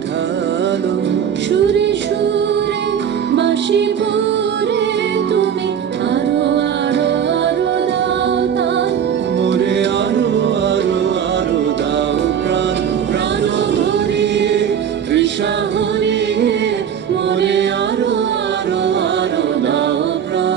উঠালো। সুরে সুরে বাঁশি পরে তুমি আরো আরো আরো দাও তান। মোরে আরো আরো আরো দাও প্রাণ। প্রাণ ভরিয়ে তৃষা হরিয়ে মোরে আরো আরো আরো দাও প্রাণ।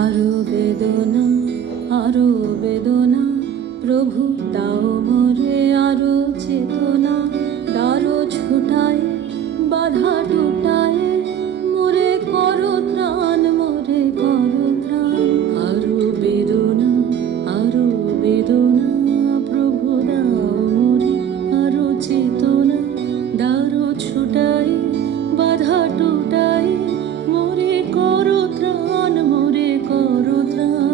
আরো বেদনা আরো বেদনা প্রভু দাও মোরে আরো চেতনা। দারো ছুটায় বাধা টুটায় মোরে করো ত্রাণ মোরে করো ত্রাণ। আরো বেদনা প্রভু দাও মোরে আরো চেতনা। দারো ছুটায় বাধা টুটায় মোরে করো ত্রাণ মোরে করো ত্রাণ।